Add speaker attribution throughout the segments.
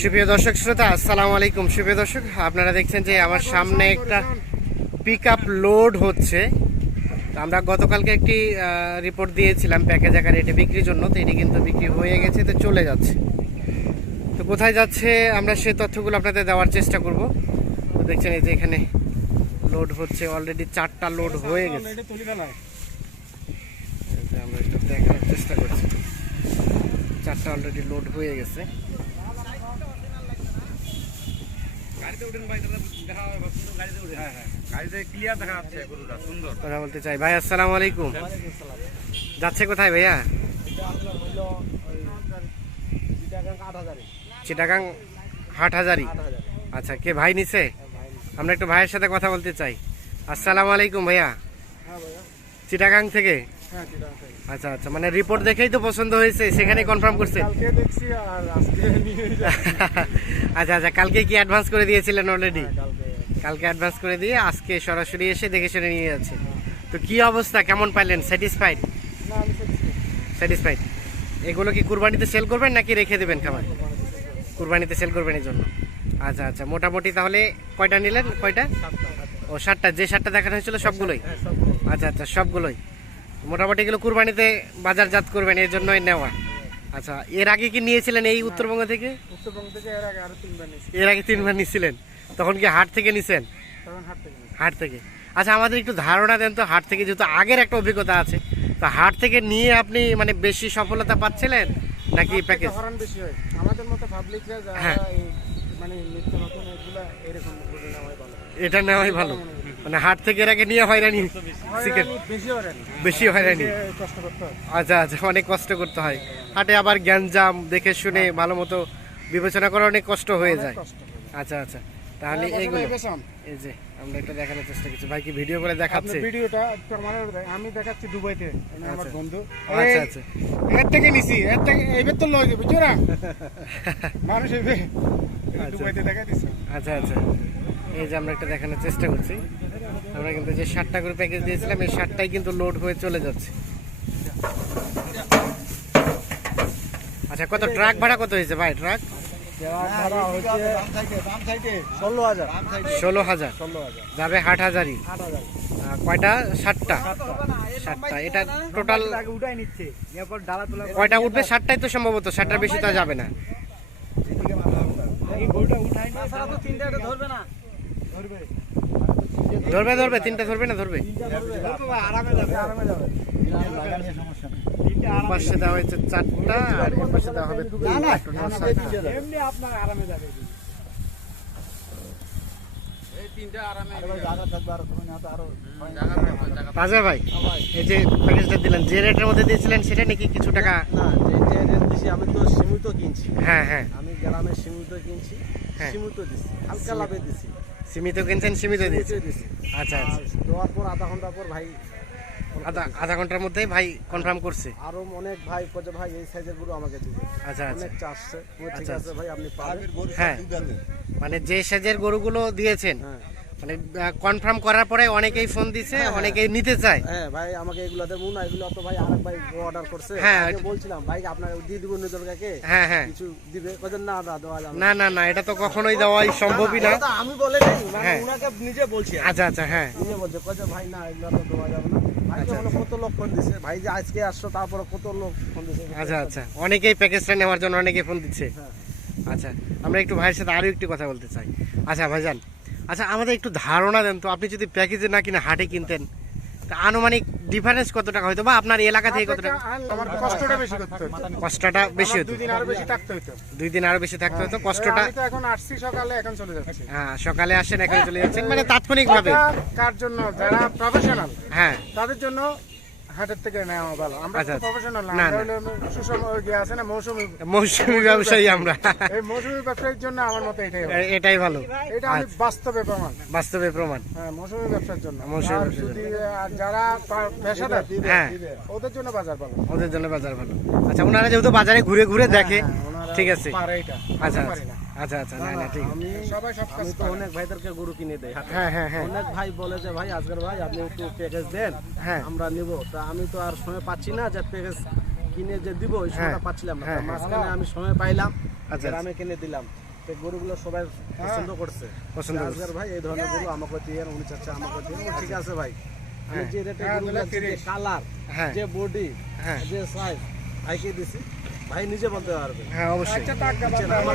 Speaker 1: সুপ্রিয় দর্শক শ্রোতা, আসসালামু আলাইকুম। সুপ্রিয় দর্শক, আপনারা দেখছেন যে আমার সামনে একটা পিক লোড হচ্ছে। আমরা গতকালকে একটি রিপোর্ট দিয়েছিলাম প্যাকেজ আকারে এটি বিক্রির জন্য, তো এটি কিন্তু বিক্রি হয়ে গেছে, তো চলে যাচ্ছে। তো কোথায় যাচ্ছে, আমরা সে তথ্যগুলো আপনাদের দেওয়ার চেষ্টা করব। তো দেখছেন এই যে এখানে লোড হচ্ছে অলরেডি চারটা লোড হয়ে গেছে। দেখার চেষ্টা করছি। চারটা অলরেডি লোড হয়ে গেছে।
Speaker 2: যাচ্ছে
Speaker 1: কথা বলতে চাই। ভাই আসসালামু আলাইকুম। যাচ্ছে কোথায় ভাইয়া? চিটাগাং হাট হাজারি আচ্ছা কে ভাই নিছে? আমরা একটু ভাইয়ের সাথে কথা বলতে চাই। আসসালামু আলাইকুম ভাইয়া। চিটাগাং থেকে? আচ্ছা আচ্ছা মানে রিপোর্ট দেখেই তো পছন্দ হয়েছে সেখানে কনফার্ম করছে।
Speaker 3: কালকে দেখছি আর আজকে নিয়ে
Speaker 1: আচ্ছা আচ্ছা কালকে কি অ্যাডভান্স করে দিয়েছিলেন অলরেডি
Speaker 3: কালকে।
Speaker 1: কালকে অ্যাডভান্স করে দিয়ে আজকে সরাসরি এসে দেখে শুনে নিয়ে যাচ্ছে। তো কি অবস্থা? কেমন পাইলেন? স্যাটিসফাইড স্যাটিসফাইড এগুলো কি কুরবানিতে সেল করবেন নাকি রেখে দেবেন খাবার কুরবানিতে সেল করবেন এই জন্য আচ্ছা আচ্ছা মোটামুটি তাহলে কয়টা নিলেন? কয়টা? ও ষাটটা যে ষাটটা দেখানো হয়েছিল সবগুলোই?
Speaker 3: হ্যাঁ
Speaker 1: আচ্ছা আচ্ছা সবগুলোই। মোটামুটি এগুলো কুরবানিতে বাজারজাত করবেন এর জন্যই নেওয়া। আচ্ছা এর আগে কি নিয়েছিলেন এই উত্তরবঙ্গ থেকে?
Speaker 3: উত্তরবঙ্গ থেকে এর আগে আরও তিনবার নিয়েছি।
Speaker 1: এর আগে তিনবার নিয়েছিলেন। তখন কি হাট থেকে নিছেন?
Speaker 3: তখন হাট থেকে
Speaker 1: হাট থেকে। আচ্ছা আমাদের একটু ধারণা দেন তো হাট থেকে যেহেতু আগের একটা অভিজ্ঞতা আছে তো হাট থেকে নিয়ে আপনি মানে বেশি সফলতা পাচ্ছিলেন নাকি প্যাকেজ
Speaker 3: হরণ বেশি হয়। আমাদের মতো পাবলিকরা যারা
Speaker 1: হ্যাঁ।
Speaker 3: এই মানে নিত্য নতুন এগুলা এরকম নেওয়াই ভালো।
Speaker 1: এটা নেওয়াই ভালো। মানে হাট থেকে এর আগে নিয়ে হয়রানি চিকেন
Speaker 3: বেশি। হয়রানি হয়।
Speaker 1: আচ্ছা আচ্ছা অনেক কষ্ট করতে হয়। হাটে আবার গ্যাঞ্জাম দেখে শুনে ভালো মতো বিবেচনা করা অনেক কষ্ট হয়ে যায়। আচ্ছা আচ্ছা তাহলে
Speaker 3: হ্যাঁ,
Speaker 1: এইগুলো। এই যে আমরা একটু দেখানোর চেষ্টা করছি। ভাই কি ভিডিও করে দেখাচ্ছে?
Speaker 3: ভিডিওটা আমি দেখাচ্ছি দুবাইতে আমার
Speaker 1: আচ্ছা।
Speaker 3: বন্ধু।
Speaker 1: আচ্ছা আচ্ছা।
Speaker 3: এর থেকে নিছি এর থেকে এবার তো লয় বুঝছ না মানুষ এবার দুবাইতে দেখা দিছে।
Speaker 1: আচ্ছা আচ্ছা। এই যে আমরা একটা দেখানোর চেষ্টা করছি। আমরা কিন্তু যে ষাটটা করে প্যাকেজ দিয়েছিলাম এই ষাটটাই কিন্তু লোড হয়ে চলে যাচ্ছে। আচ্ছা কত? ট্রাক ভাড়া কত হয়েছে ভাই? ট্রাক
Speaker 3: ভাড়া ষোলো হাজার।
Speaker 1: ষোলো হাজার। যাবে হাট হাজারই। কয়টা? ষাটটা ষাটটা এটা টোটাল
Speaker 3: উঠাই নিচ্ছে। এরপর ডালা তোলা
Speaker 1: কয়টা উঠবে? ষাটটাই তো সম্ভবত। ষাটটার বেশি তো যাবে না।
Speaker 3: ধরবে না। ধরবে।
Speaker 1: ধরবে ধরবে তিনটা ধরবে না ধরবে?
Speaker 3: ধরবে বাবা, আরামে যাবে। আরামে যাবে। তিনটা আরামে
Speaker 1: পাশে দেওয়া হয়েছে চারটা আর পাশে দেওয়া হবে তাজা ভাই এই যে প্যাকেজটা দিলেন যে রেটের মধ্যে দিয়েছিলেন সেটা নাকি কিছু টাকা?
Speaker 4: না যে রেট আমি তো সীমিত কিনছি।
Speaker 1: হ্যাঁ হ্যাঁ।
Speaker 4: আমি গ্রামে সীমিত কিনছি। সীমিত দিছি হালকা লাভে দিছি।
Speaker 1: সীমিত কিনছেন সীমিত
Speaker 4: সীমিত
Speaker 1: আচ্ছা আচ্ছা।
Speaker 4: দেওয়ার পর আধা ঘণ্টা পর ভাই
Speaker 1: আধা আধা ঘণ্টার মধ্যেই ভাই কনফার্ম করছে?
Speaker 4: আরও অনেক ভাই কজে ভাই এই সাইজের গরু আমাকে দিবে।
Speaker 1: আচ্ছা আচ্ছা।
Speaker 4: অনেক চাষছে ঠিক
Speaker 1: আচ্ছা,
Speaker 4: আছে ভাই আপনি পাবেন।
Speaker 1: হ্যাঁ। মানে যে সাইজের গরুগুলো দিয়েছেন
Speaker 4: হ্যাঁ।
Speaker 1: মানে কনফার্ম করার পরে অনেকেই ফোন দিছে
Speaker 4: হ্যাঁ, হ্যাঁ।
Speaker 1: অনেকেই নিতে চায়।
Speaker 4: হ্যাঁ ভাই আমাকে এগুলো দেবো না এগুলো তো ভাই আরেক ভাই অর্ডার করছে।
Speaker 1: হ্যাঁ,
Speaker 4: বলছিলাম ভাই আপনাকে দিয়ে দিব নজর কাকে
Speaker 1: হ্যাঁ হ্যাঁ।
Speaker 4: কিছু দিবে? কজন না না দেওয়া যাবে
Speaker 1: না। না না এটা তো কখনোই দেওয়াই সম্ভবই না।
Speaker 4: আমি বলে নেই মানে
Speaker 1: হ্যাঁ।
Speaker 4: উনাকে নিজে বলছি
Speaker 1: আচ্ছা আচ্ছা হ্যাঁ।
Speaker 4: নিজে বলছে কয়ে ভাই না এগুলো তো দেওয়া যাবে না। ভাই
Speaker 1: আচ্ছা,
Speaker 4: কত লোক ফোন দিছে? ভাই যে আজকে আসছো তারপরে কত লোক ফোন দিছে?
Speaker 1: আচ্ছা আচ্ছা। অনেকেই প্যাকেজটা নেওয়ার জন্য অনেকে ফোন দিচ্ছে। আচ্ছা আমরা একটু ভাইয়ের সাথে আরও একটু কথা বলতে চাই। আচ্ছা ভাইজান আচ্ছা আমাদের একটু ধারণা দেন তো আপনি যদি প্যাকেজে না কিনে হাটে কিনতেন তা আনুমানিক ডিফারেন্স কত টাকা হয়তো বা আপনার এলাকা থেকে কত টাকা?
Speaker 3: আমার কষ্টটা বেশি করতে হতো
Speaker 1: কষ্টটা বেশি হতো
Speaker 3: দুই দিন আরও বেশি থাকতে হতো
Speaker 1: দুই দিন আরও বেশি থাকতে হতো কষ্টটা
Speaker 3: আমি তো এখন আসছি সকালে এখন চলে যাচ্ছি।
Speaker 1: হ্যাঁ সকালে আসেন এখানে চলে যাচ্ছেন মানে তাৎক্ষণিক ভাবে
Speaker 3: কার জন্য যারা প্রফেশনাল
Speaker 1: হ্যাঁ।
Speaker 3: তাদের জন্য হাটের থেকে নেওয়া ভালো। আমরা
Speaker 1: আচ্ছা, আচ্ছা।
Speaker 3: প্রফেশনাল না সুষম আছে না মৌসুমি
Speaker 1: মৌসুমী ব্যবসায়ী। আমরা।
Speaker 3: এই মৌসুমি ব্যবসায়ীর জন্য আমার মতে এটাই।
Speaker 1: এটাই ভালো।
Speaker 3: এটা আমি
Speaker 1: আচ্ছা,
Speaker 3: বাস্তবে প্রমাণ।
Speaker 1: বাস্তবে প্রমাণ।
Speaker 3: হ্যাঁ মৌসুমি ব্যবসার জন্য।
Speaker 1: মৌসুমী
Speaker 3: আর যারা পেশাদার
Speaker 1: হ্যাঁ।
Speaker 3: ওদের জন্য বাজার ভালো।
Speaker 1: ওদের জন্য বাজার ভালো। আচ্ছা ওনারা যেহেতু বাজারে ঘুরে ঘুরে দেখে
Speaker 3: হ্যাঁ,
Speaker 1: ঠিক আছে। আচ্ছা। আচ্ছা আচ্ছা না না ঠিক
Speaker 4: আমি
Speaker 3: সবাই সব কাজ
Speaker 4: তো অনেক ভাইদেরকে গরু কিনে দেই।
Speaker 1: হ্যাঁ হ্যাঁ হ্যাঁ।
Speaker 4: অনেক ভাই বলে যে ভাই আজকের ভাই আপনি একটু প্যাকেজ দেন
Speaker 1: হ্যাঁ।
Speaker 4: আমরা নিব। তা আমি তো আর সময় পাচ্ছি না যে প্যাকেজ কিনে যে দিব ওই সময়টা পাচ্ছিলাম না। মাঝখানে আমি সময় পাইলাম
Speaker 1: আচ্ছা,
Speaker 4: গ্রামে কিনে দিলাম। তো গরুগুলো সবাই পছন্দ করছে।
Speaker 1: পছন্দ
Speaker 4: আজকের ভাই এই ধরনের গরু আমাকে দিয়ে উনি চাচ্ছে আমাকে দিয়ে ঠিক আছে ভাই। আমি। যে রেটে। কালার
Speaker 1: হ্যাঁ
Speaker 4: যে বডি
Speaker 1: হ্যাঁ।
Speaker 4: যে সাইজ ভাইকে দিছি। ভাই নিজে বলতে পারবে।
Speaker 1: হ্যাঁ অবশ্যই।
Speaker 3: আচ্ছা টাকা
Speaker 4: হবে না,
Speaker 3: আমার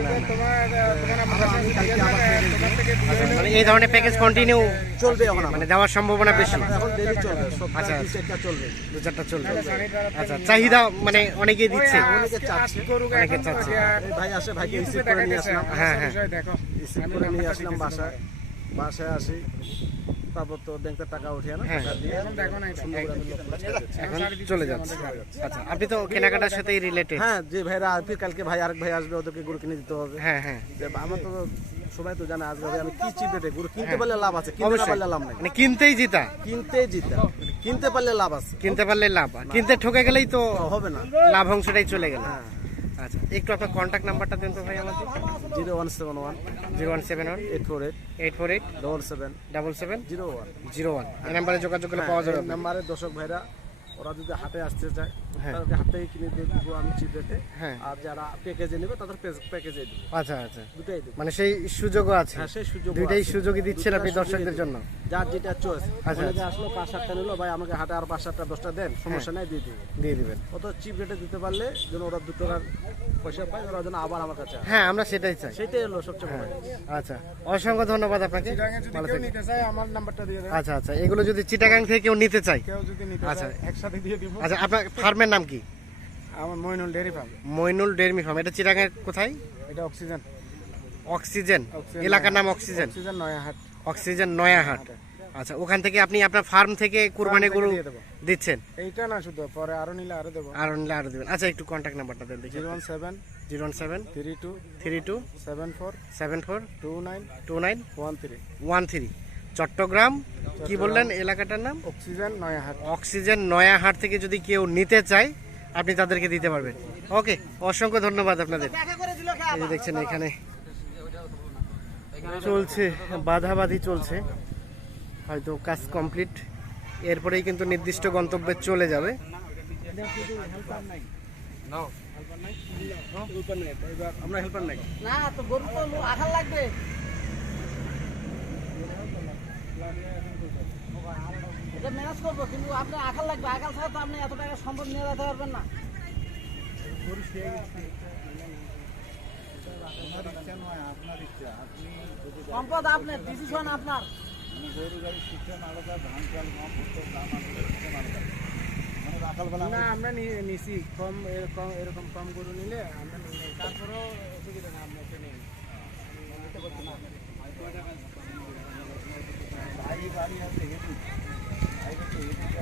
Speaker 4: পেয়ে
Speaker 3: তোমার থেকে দিয়ে
Speaker 1: মানে এই ধরনের প্যাকেজ কন্টিনিউ
Speaker 4: চলবে এখন
Speaker 1: মানে দেওয়ার সম্ভাবনা বেশি।
Speaker 4: এখন ডেলি চলবে।
Speaker 1: আচ্ছা।
Speaker 4: চারটা চলবে।
Speaker 1: দু চারটা চলবে আচ্ছা চাহিদা মানে অনেকেই দিচ্ছে।
Speaker 4: অনেকে চাচ্ছে।
Speaker 1: অনেকে চাচ্ছে।
Speaker 4: ভাই আসে ভাইকে রিসিভ করে নিয়ে আসলাম।
Speaker 1: হ্যাঁ, হ্যাঁ।
Speaker 3: দেখো।
Speaker 4: রিসিভ করে নিয়ে আসলাম বাসায়। বাসায় আসি। তারপর তো ব্যাংকে টাকা উঠিয়ে না
Speaker 1: হ্যাঁ।
Speaker 4: টাকা দিয়ে
Speaker 3: এখন
Speaker 1: চলে যাচ্ছে। আচ্ছা আপনি তো কেনাকাটার সাথেই রিলেটেড
Speaker 4: হ্যাঁ যে ভাইরা আসবে কালকে ভাই আরেক ভাই আসবে ওদেরকে গরু কিনে দিতে হবে।
Speaker 1: হ্যাঁ হ্যাঁ।
Speaker 4: আমার তো সবাই তো জানে আজকে আমি কি চিপ রেটে গরু কিনতে পারলে লাভ আছে কিনতে পারলে লাভ নাই।
Speaker 1: মানে কিনতেই জিতা।
Speaker 4: কিনতে জিতে। কিনতে পারলে লাভ আছে।
Speaker 1: কিনতে পারলে লাভ। কিনতে ঠকে গেলেই তো
Speaker 4: তো হবে না।
Speaker 1: লাভ অংশটাই চলে গেল।
Speaker 4: হ্যাঁ।
Speaker 1: আচ্ছা একটু আপনার কন্ট্যাক্ট নাম্বারটা দিন তো ভাই আমাকে।
Speaker 4: Zero one seven one.
Speaker 1: Zero one seven one.
Speaker 4: Eight four eight.
Speaker 1: Eight four eight.
Speaker 4: Double seven
Speaker 1: double seven
Speaker 4: zero one.
Speaker 1: Zero one. এই নাম্বারে যোগাযোগ করে পাওয়া যাবে
Speaker 4: নাম্বারে দর্শক ভাইরা ওরা যদি হাতে আসতে চায়
Speaker 1: হ্যাঁ।
Speaker 4: তাদেরকে হাট থেকে কিনে দিয়ে দিব আমি চিপ রেটে।
Speaker 1: হ্যাঁ।
Speaker 4: আর যারা প্যাকেজে নেবে তাদের প্যাকেজে দিব।
Speaker 1: আচ্ছা আচ্ছা।
Speaker 4: দুটাই দিব।
Speaker 1: মানে সেই সুযোগও আছে।
Speaker 4: হ্যাঁ সেই সুযোগ
Speaker 1: দুইটাই সুযোগই দিচ্ছেন আপনি দর্শকদের জন্য।
Speaker 4: যার যেটা চয়েস অনেকে আসলো পাঁচ সাতটা নিলো ভাই আমাকে হাটে আর পাঁচ সাতটা দশটা দেন সমস্যা নাই দিয়ে দিব।
Speaker 1: দিয়ে দিবেন।
Speaker 4: অত চিপ রেটে দিতে পারলে যেন ওরা দু টাকার পয়সা পায় ওরা যেন আবার আমার কাছে
Speaker 1: হ্যাঁ আমরা সেটাই চাই।
Speaker 4: সেটাই হলো সবচেয়ে বড়
Speaker 1: আচ্ছা অসংখ্য ধন্যবাদ আপনাকে। ভালো
Speaker 3: কেউ নিতে চায়, আমার নাম্বারটা দিয়ে দেবে।
Speaker 1: আচ্ছা আচ্ছা এগুলো যদি চিটাগাং থেকে কেউ নিতে চায়।
Speaker 3: কেউ যদি নিতে
Speaker 1: আচ্ছা।
Speaker 3: একসাথে দিয়ে দিব।
Speaker 1: আচ্ছা আপনার ফার্মের নাম কি?
Speaker 3: আমার Moinul dairy farm.
Speaker 1: Moinul dairy farm. এটা চিটাগাংয়ের কোথায়?
Speaker 3: এটা অক্সিজেন।
Speaker 1: অক্সিজেন। এলাকার নাম Oxygen?
Speaker 3: Oxygen Nayahat.
Speaker 1: Oxygen Nayahat. আচ্ছা ওখান থেকে আপনি আপনার ফার্ম থেকে কুরবানি গরু দিচ্ছেন?
Speaker 3: এইটা না শুধু পরে আরও নিলে আরও দেবো।
Speaker 1: আর নিলে আরও দেবেন। আচ্ছা একটু কন্ট্যাক্ট নাম্বারটা দেন দেখি।
Speaker 3: Zero one seven
Speaker 1: zero one seven
Speaker 3: three two
Speaker 1: three two
Speaker 3: seven four
Speaker 1: seven four
Speaker 3: two nine
Speaker 1: two nine
Speaker 3: one three.
Speaker 1: One three. Chattogram? কি বললেন এলাকাটার নাম?
Speaker 3: অক্সিজেন নয়াহাট।
Speaker 1: অক্সিজেন নয়াহাট থেকে যদি কেউ নিতে চায় আপনি তাদেরকে দিতে পারবেন। ওকে অসংখ্য ধন্যবাদ আপনাদের। এই দেখছেন এখানে চলছে বাধাবাধি চলছে। হয়তো কাজ কমপ্লিট। এরপরেই কিন্তু নির্দিষ্ট গন্তব্যে চলে যাবে।
Speaker 4: আমরা হেল্পার নাই।
Speaker 5: না তো গরু তো লো- আঘাত লাগবে। ম্যানেজ করব কিন্তু আপনি আঘাত লাগবে। আঘাত ছাড়া তো আপনি এত টাকা সম্পদ নিয়ে যেতে পারবেন না। সম্পদ আপনার ডিসিশন আপনার।
Speaker 3: না আমরা নিছি। কম এরকম এরকম কম গরু নিলে আমরা তারপরেও অসুবিধা না আমরা নিই। নিতে পারছি না Thank you.